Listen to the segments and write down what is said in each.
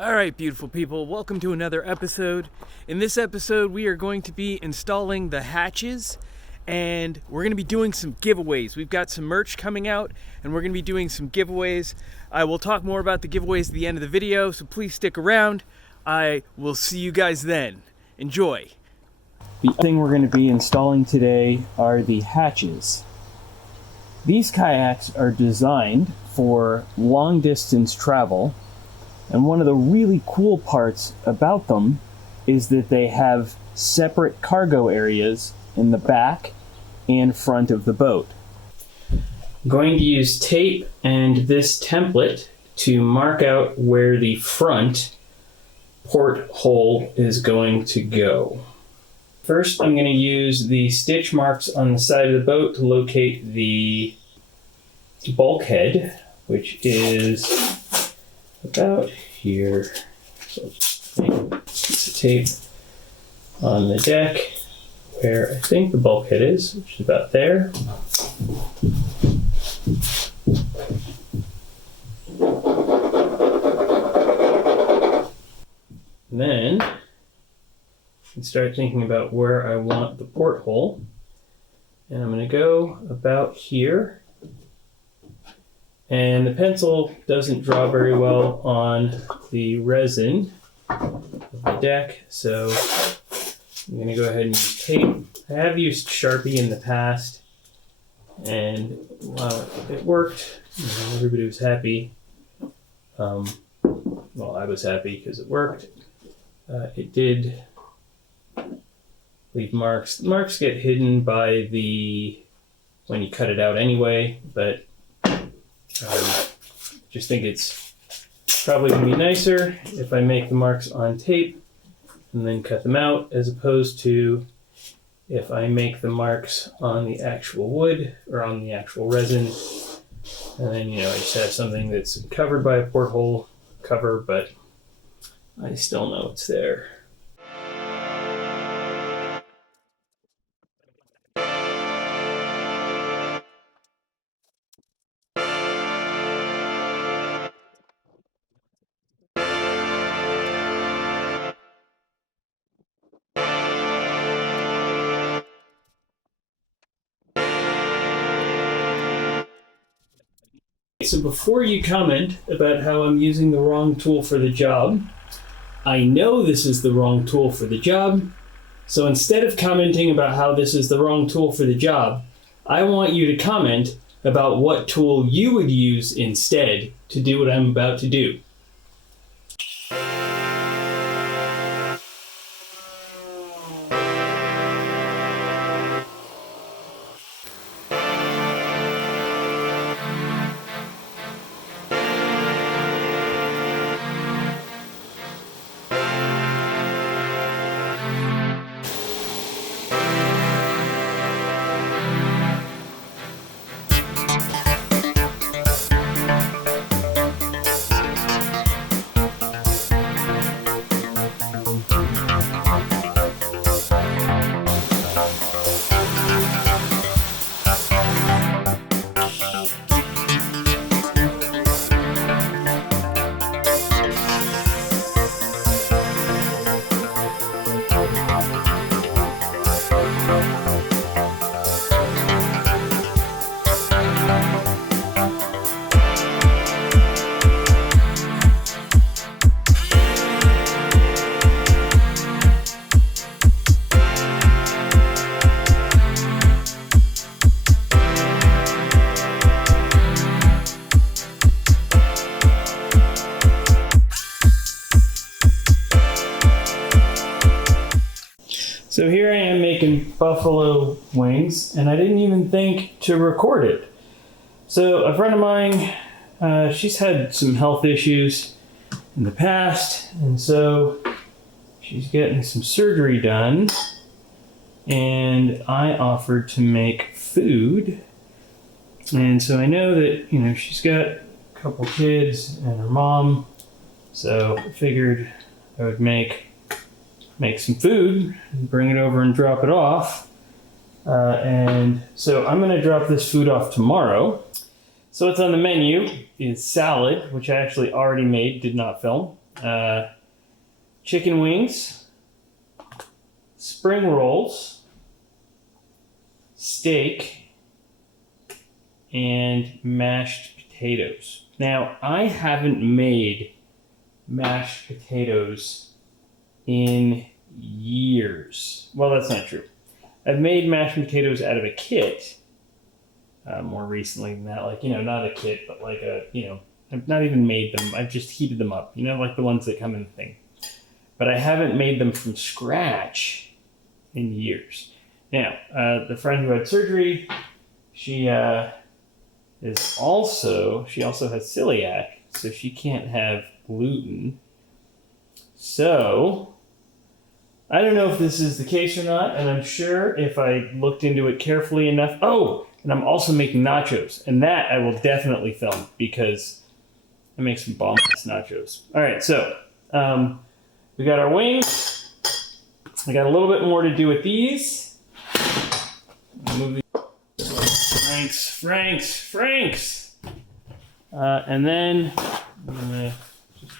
Alright, beautiful people, welcome to another episode. In this episode, we are going to be installing the hatches, and we're going to be doing some giveaways. We've got some merch coming out, and we're going to be doing some giveaways. I will talk more about the giveaways at the end of the video, so please stick around. I will see you guys then. Enjoy. The thing we're going to be installing today are the hatches. These kayaks are designed for long-distance travel. And one of the really cool parts about them is that they have separate cargo areas in the back and front of the boat. I'm going to use tape and this template to mark out where the front porthole is going to go. First, I'm going to use the stitch marks on the side of the boat to locate the bulkhead, which is about here. So piece of tape on the deck where I think the bulkhead is, which is about there. And then I can start thinking about where I want the porthole. And I'm going to go about here. And the pencil doesn't draw very well on the resin of the deck, so I'm going to go ahead and use tape. I have used Sharpie in the past, and while it worked, everybody was happy. Well, I was happy because it worked. It did leave marks. The marks get hidden by when you cut it out anyway, but just think it's probably going to be nicer if I make the marks on tape and then cut them out, as opposed to if I make the marks on the actual wood or on the actual resin, and then I just have something that's covered by a porthole cover, but I still know it's there. So before you comment about how I'm using the wrong tool for the job, I know this is the wrong tool for the job. So instead of commenting about how this is the wrong tool for the job, I want you to comment about what tool you would use instead to do what I'm about to do. So here I am making buffalo wings, and I didn't even think to record it. So a friend of mine, she's had some health issues in the past, and so she's getting some surgery done, and I offered to make food. And so I know that, she's got a couple kids and her mom, so I figured I would make some food and bring it over and drop it off. And so I'm going to drop this food off tomorrow. So what's on the menu is salad, which I actually already made, did not film. chicken wings, spring rolls, steak, and mashed potatoes. Now, I haven't made mashed potatoes in years. Well, that's not true. I've made mashed potatoes out of a kit more recently than that. Like, not a kit, but like I've not even made them. I've just heated them up, like the ones that come in the thing. But I haven't made them from scratch in years. Now, the friend who had surgery, she also has celiac, so she can't have gluten. So, I don't know if this is the case or not, and I'm sure if I looked into it carefully enough. Oh, and I'm also making nachos, and that I will definitely film because I make some bomb-ass nachos. All right, so we got our wings. I got a little bit more to do with these. Move these. Franks. And then I'm gonna just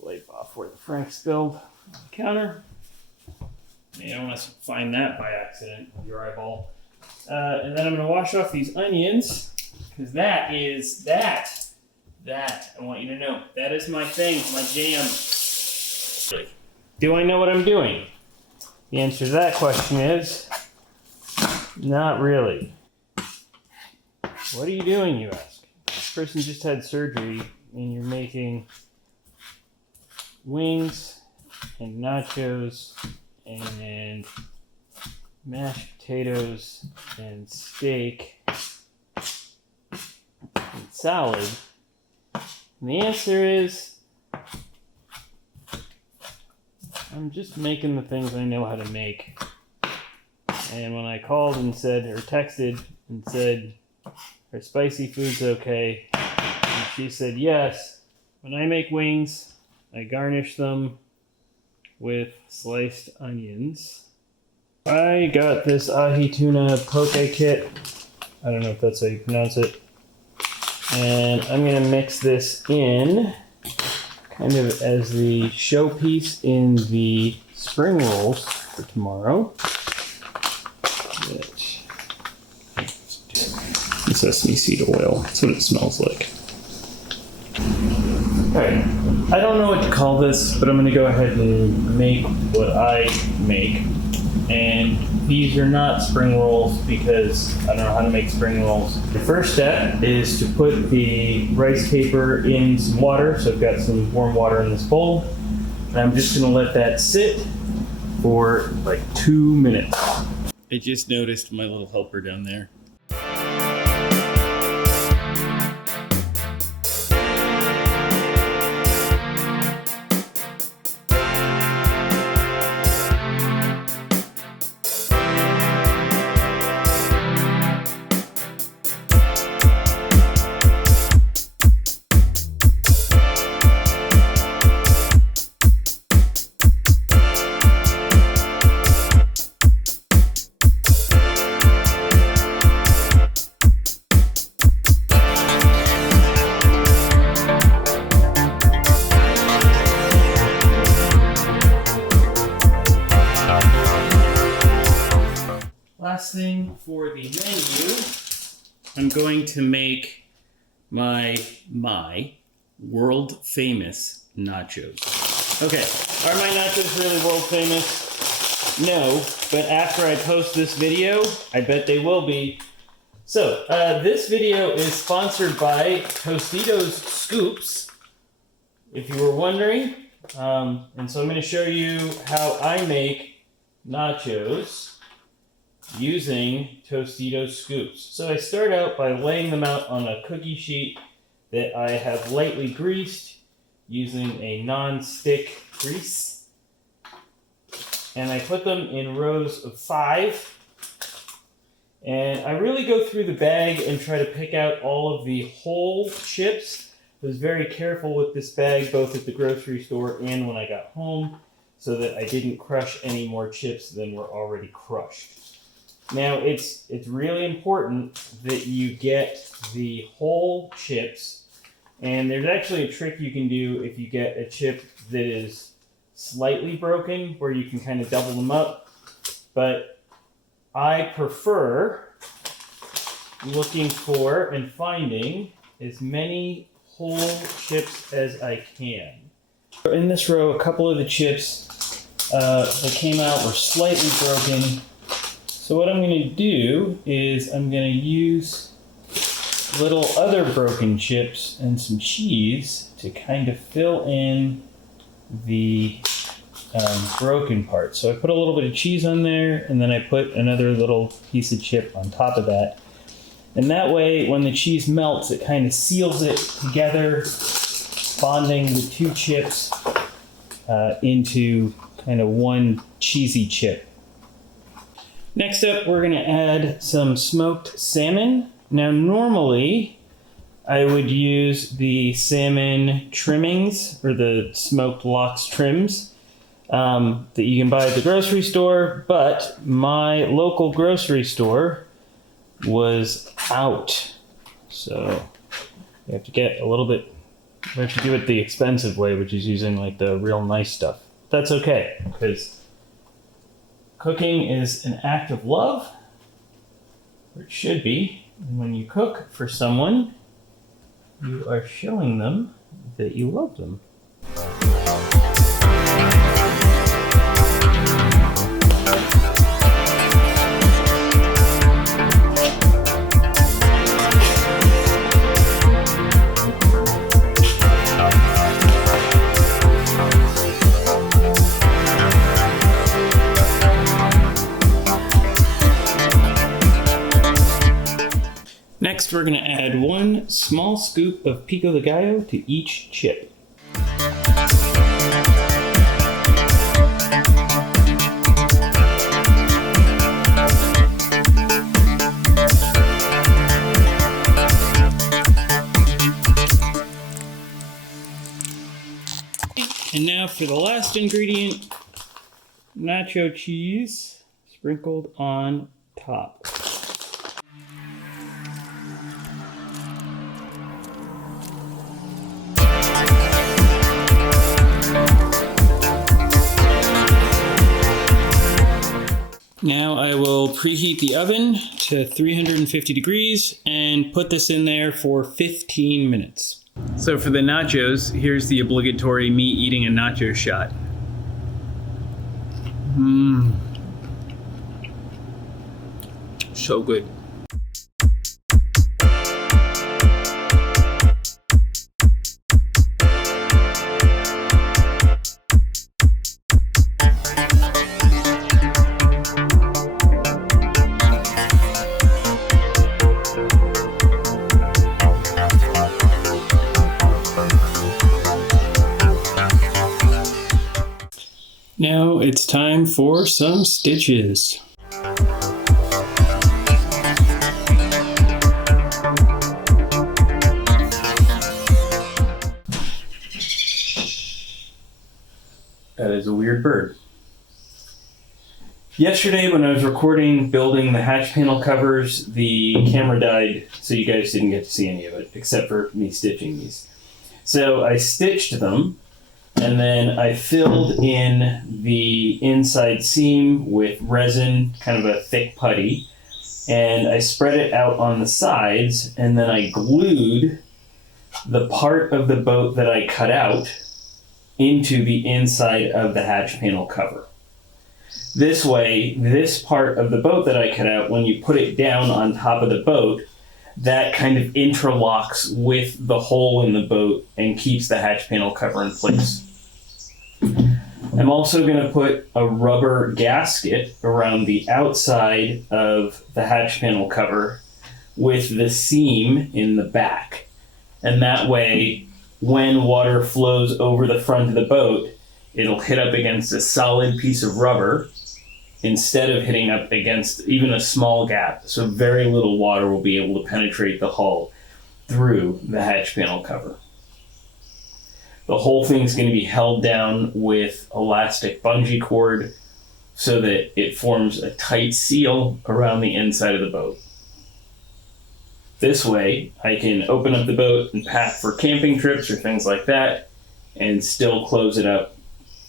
wipe off where the Franks spilled on the counter. You don't want to find that by accident with your eyeball. And then I'm gonna wash off these onions because that I want you to know, that is my thing, my jam. Do I know what I'm doing? The answer to that question is not really. What are you doing, you ask? This person just had surgery and you're making wings and nachos and mashed potatoes and steak and salad. And the answer is I'm just making the things I know how to make. And when I called and said, or texted and said, are spicy foods okay? And she said yes. When I make wings, I garnish them with sliced onions. I got this ahi tuna poke kit. I don't know if that's how you pronounce it. And I'm going to mix this in kind of as the showpiece in the spring rolls for tomorrow. Sesame seed oil. That's what it smells like. Alright, I don't know what to call this, but I'm going to go ahead and make what I make. And these are not spring rolls because I don't know how to make spring rolls. The first step is to put the rice paper in some water. So I've got some warm water in this bowl. And I'm just going to let that sit for like 2 minutes. I just noticed my little helper down there. Last thing for the menu, I'm going to make my world famous nachos. Okay, are my nachos really world famous? No, but after I post this video, I bet they will be. So, this video is sponsored by Tostitos Scoops, if you were wondering. And so I'm going to show you how I make nachos using Tostitos scoops. So I start out by laying them out on a cookie sheet that I have lightly greased using a non-stick grease. And I put them in rows of 5. And I really go through the bag and try to pick out all of the whole chips. I was very careful with this bag, both at the grocery store and when I got home, so that I didn't crush any more chips than were already crushed. Now, it's really important that you get the whole chips And there's actually a trick you can do if you get a chip that is slightly broken, where you can kind of double them up. But I prefer looking for and finding as many whole chips as I can. In this row, a couple of the chips that came out were slightly broken. So what I'm going to do is I'm going to use little other broken chips and some cheese to kind of fill in the broken part. So I put a little bit of cheese on there, and then I put another little piece of chip on top of that. And that way, when the cheese melts, it kind of seals it together, bonding the two chips into kind of one cheesy chip. Next up, we're going to add some smoked salmon. Now, normally, I would use the salmon trimmings, or the smoked lox trims, that you can buy at the grocery store, but my local grocery store was out. So we have to get a little bit, we have to do it the expensive way, which is using like the real nice stuff. That's okay, because cooking is an act of love, or it should be. And when you cook for someone, you are showing them that you love them. Next, we're going to add 1 small scoop of pico de gallo to each chip. And now for the last ingredient, nacho cheese sprinkled on top. Now I will preheat the oven to 350 degrees and put this in there for 15 minutes. So for the nachos, here's the obligatory me eating a nacho shot. So good. Now it's time for some stitches. That is a weird bird. Yesterday when I was recording building the hatch panel covers, the camera died, so you guys didn't get to see any of it, except for me stitching these. So I stitched them, and then I filled in the inside seam with resin, kind of a thick putty, and I spread it out on the sides, and then I glued the part of the boat that I cut out into the inside of the hatch panel cover. This way, this part of the boat that I cut out, when you put it down on top of the boat, that kind of interlocks with the hole in the boat and keeps the hatch panel cover in place. I'm also going to put a rubber gasket around the outside of the hatch panel cover with the seam in the back. And that way, when water flows over the front of the boat, it'll hit up against a solid piece of rubber instead of hitting up against even a small gap. So very little water will be able to penetrate the hull through the hatch panel cover. The whole thing's going to be held down with elastic bungee cord so that it forms a tight seal around the inside of the boat. This way, I can open up the boat and pack for camping trips or things like that, and still close it up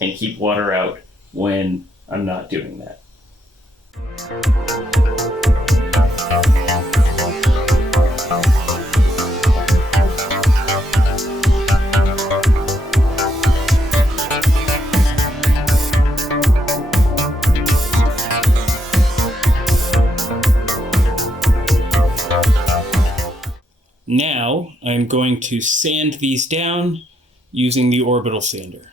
and keep water out when I'm not doing that. Now I'm going to sand these down using the orbital sander.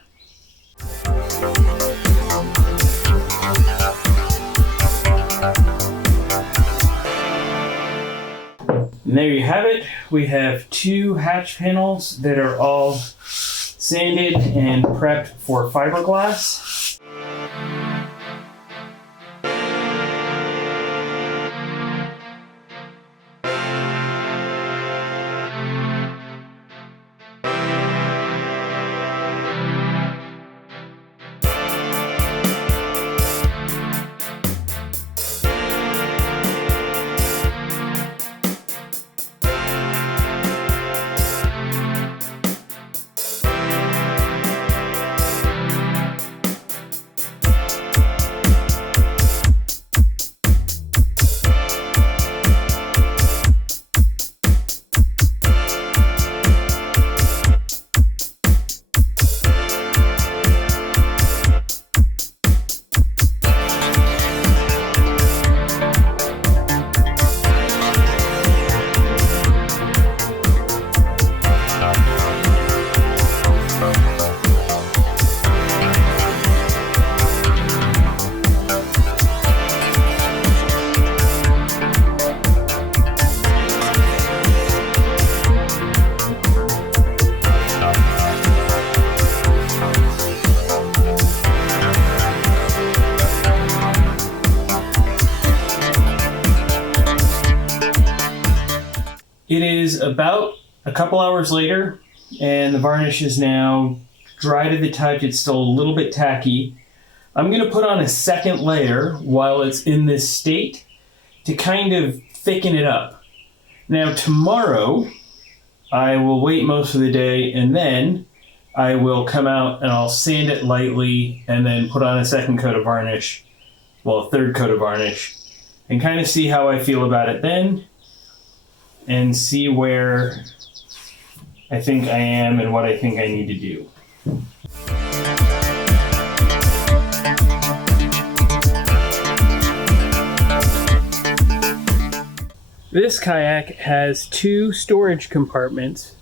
And there you have it. We have 2 hatch panels that are all sanded and prepped for fiberglass. It is about a couple hours later, and the varnish is now dry to the touch. It's still a little bit tacky. I'm going to put on a second layer while it's in this state to kind of thicken it up. Now tomorrow, I will wait most of the day, and then I will come out and I'll sand it lightly and then put on a second coat of varnish, well, a third coat of varnish, and kind of see how I feel about it then, and see where I think I am and what I think I need to do. This kayak has 2 storage compartments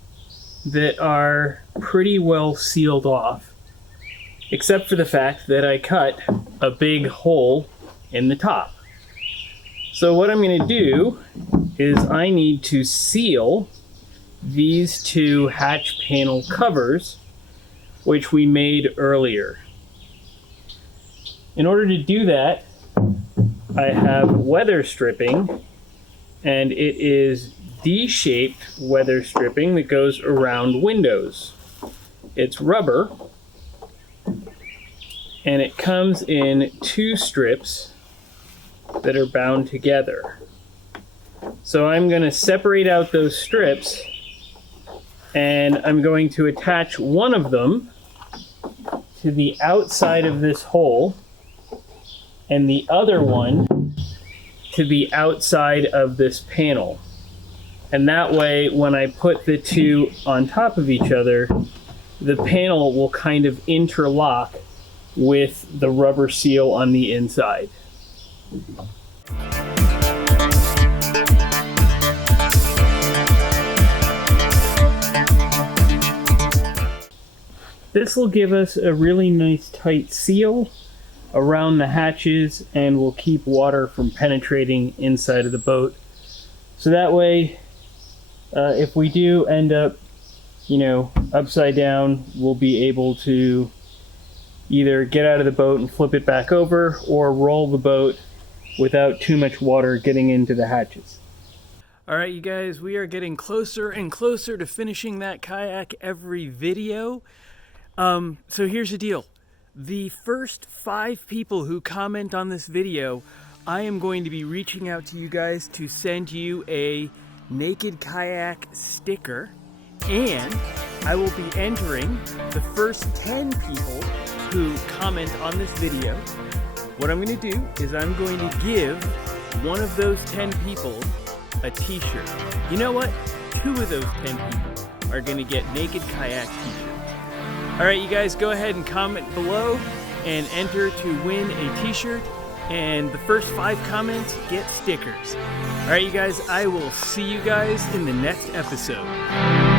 that are pretty well sealed off, except for the fact that I cut a big hole in the top. So what I'm going to do is I need to seal these 2 hatch panel covers, which we made earlier. In order to do that, I have weather stripping, and it is D-shaped weather stripping that goes around windows. It's rubber, and it comes in 2 strips that are bound together. So I'm going to separate out those strips, and I'm going to attach one of them to the outside of this hole and the other one to the outside of this panel. And that way, when I put the 2 on top of each other, the panel will kind of interlock with the rubber seal on the inside. This will give us a really nice tight seal around the hatches and will keep water from penetrating inside of the boat. So that way, if we do end up, upside down, we'll be able to either get out of the boat and flip it back over or roll the boat without too much water getting into the hatches. All right, you guys, we are getting closer and closer to finishing that kayak every video. So here's the deal. The first 5 people who comment on this video, I am going to be reaching out to you guys to send you a Naked Kayak sticker, and I will be entering the first 10 people who comment on this video. What I'm going to do is I'm going to give one of those 10 people a t-shirt. You know what? 2 of those 10 people are going to get Naked Kayak t-shirts. Alright, you guys, go ahead and comment below and enter to win a t-shirt, and the first 5 comments get stickers. Alright, you guys, I will see you guys in the next episode.